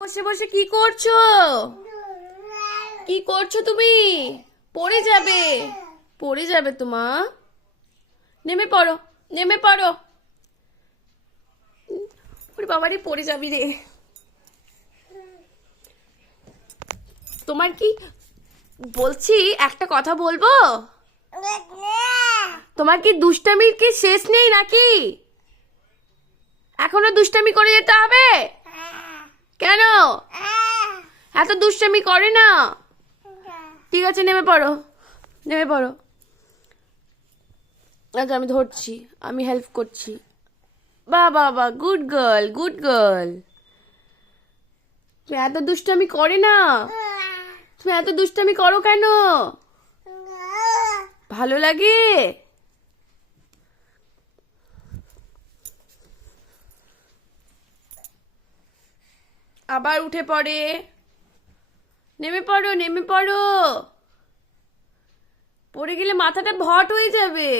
বসে বসে কি করছো? কি করছো তুমি? পড়ে যাবে, পড়ে যাবে তোমা। নেমে পড়ো, নেমে পড়ো। ওরে বাবারে, পড়ে যাবি রে। তোমার কি বলছি, একটা কথা বলবো? তোমার কি দুষ্টামির কি শেষ নেই নাকি? এখনো দুষ্টামি করে যেতে হবে? কেন এত দুষ্টামি করে না? ঠিক আছে, নেমে পড়ো, নেমে পড়ো। আচ্ছা, আমি ধরছি, আমি হেল্প করছি। বাহ বাহ বাহ, গুড গার্ল, গুড গার্ল। তুমি এত দুষ্টামি করে না? তুমি এত দুষ্টামি করো কেন? ভালো লাগে? আবার উঠে পড়ে। নেমে পড়ো, নেমে পড়ো। পড়ে গেলে মাথাটা ভট হয়ে যাবে।